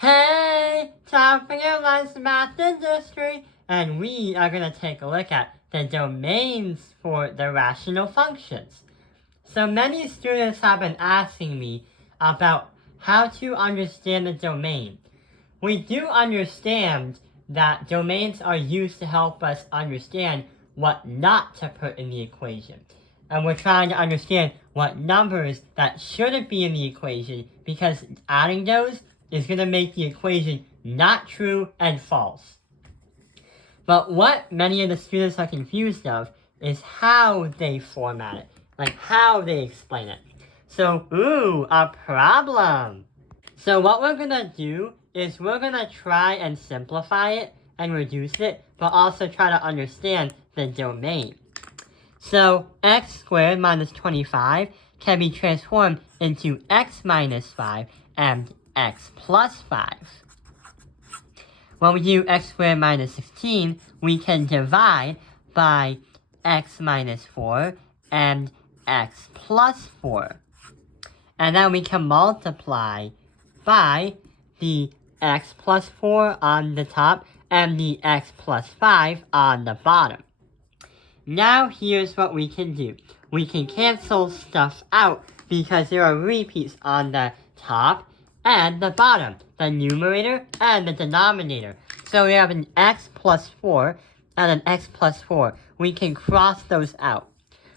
Hey, Topping Airlines Math Industry, and we are going to take a look at the domains for the rational functions. So many students have been asking me about how to understand the domain. We do understand that domains are used to help us understand what not to put in the equation. And we're trying to understand what numbers that shouldn't be in the equation because adding those is going to make the equation not true and false. But what many of the students are confused of is how they format it, like how they explain it. So, a problem. So what we're going to do is we're going to try and simplify it and reduce it, but also try to understand the domain. So x squared minus 25 can be transformed into x minus 5 and x plus 5. When we do x squared minus 16, we can divide by x minus 4 and x plus 4. And then we can multiply by the x plus 4 on the top and the x plus 5 on the bottom. Now here's what we can do. We can cancel stuff out because there are repeats on the top and the bottom, the numerator and the denominator. So we have an x plus 4 and an x plus 4. We can cross those out.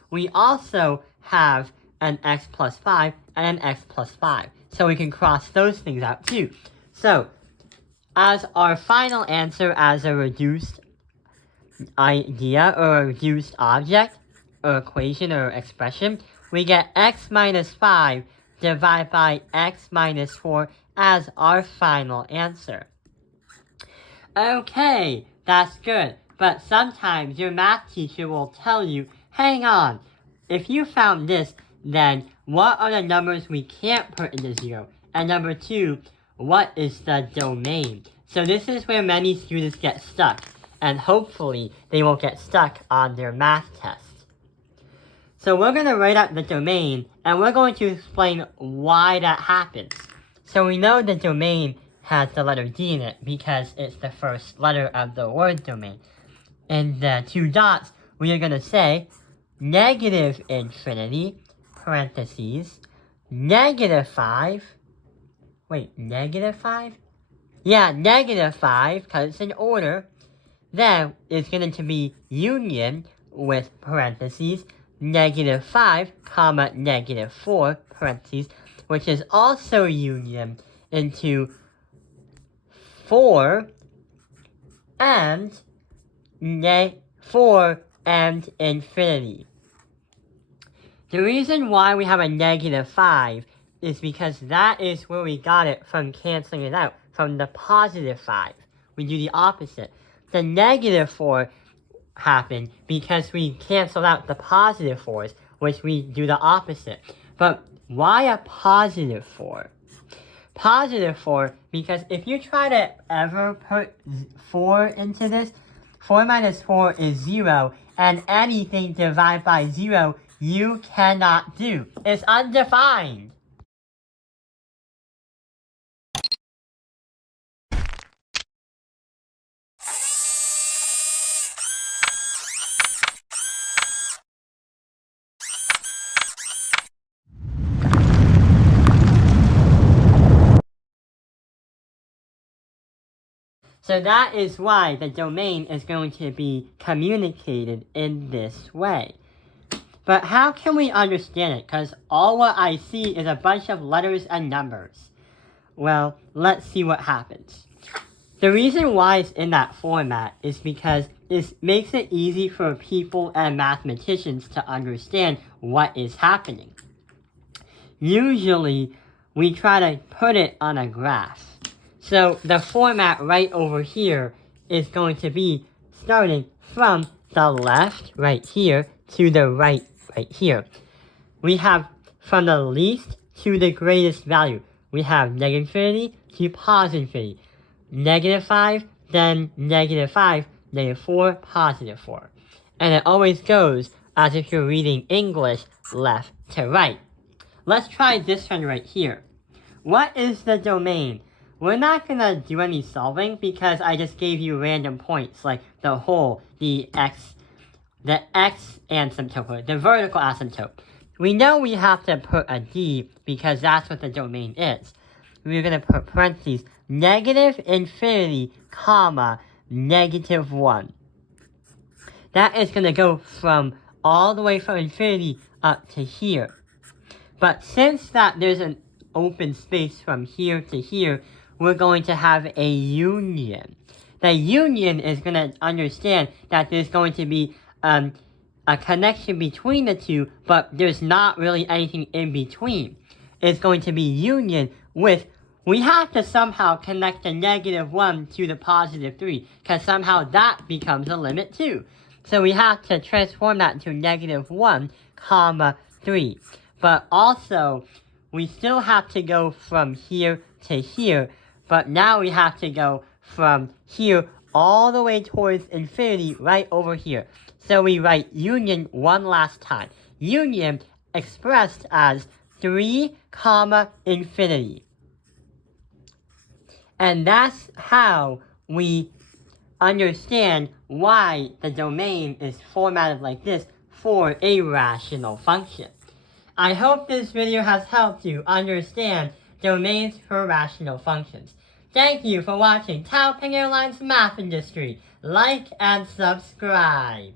We also have an x plus 5 and an x plus 5. So we can cross those things out too. So, as our final answer as a reduced idea or a reduced object or equation or expression, we get x minus 5 divided by x minus 4 as our final answer. Okay, that's good, but sometimes your math teacher will tell you, hang on, if you found this, then what are the numbers we can't put into 0? And number 2, what is the domain? So this is where many students get stuck, and hopefully they won't get stuck on their math test. So we're going to write out the domain, and we're going to explain why that happens. So we know the domain has the letter D in it because it's the first letter of the word domain. In the 2 dots, we are going to say negative infinity, parentheses, negative 5. Wait, negative 5? Yeah, negative 5, because it's in order. Then it's going to be union with parentheses, negative 5, comma, negative 4, parentheses, which is also union into 4 and 4 and infinity. The reason why we have a negative 5 is because that is where we got it from canceling it out, from the positive 5. We do the opposite. The negative 4 happened because we canceled out the positive 4s, which we do the opposite. But why a positive 4? Positive 4, because if you try to ever put 4 into this, 4 minus 4 is 0, and anything divided by 0 you cannot do. It's undefined. So that is why the domain is going to be communicated in this way. But how can we understand it? Because all what I see is a bunch of letters and numbers. Well, let's see what happens. The reason why it's in that format is because it makes it easy for people and mathematicians to understand what is happening. Usually, we try to put it on a graph. So the format right over here is going to be starting from the left, right here, to the right here. We have from the least to the greatest value. We have negative infinity to positive infinity. Negative 5, then negative 5, negative 4, positive 4. And it always goes as if you're reading English left to right. Let's try this one right here. What is the domain? we're not gonna do any solving because I just gave you random points like the whole, the x asymptote, the vertical asymptote. We know we have to put a d because that's what the domain is. We're gonna put parentheses, negative infinity, comma, -1. That is gonna go from all the way from infinity up to here. But since that there's an open space from here to here, we're going to have a union. The union is going to understand that there's going to be a connection between the two, but there's not really anything in between. It's going to be union with, we have to somehow connect the -1 to the +3, because somehow that becomes a limit too. So we have to transform that to -1, comma, 3. But also, we still have to go from here to here, but now we have to go from here all the way towards infinity right over here. So we write union one last time. Union expressed as 3, comma, infinity. And that's how we understand why the domain is formatted like this for a rational function. I hope this video has helped you understand domains for rational functions. Thank you for watching Taoping Airlines Math Industry. Like and subscribe.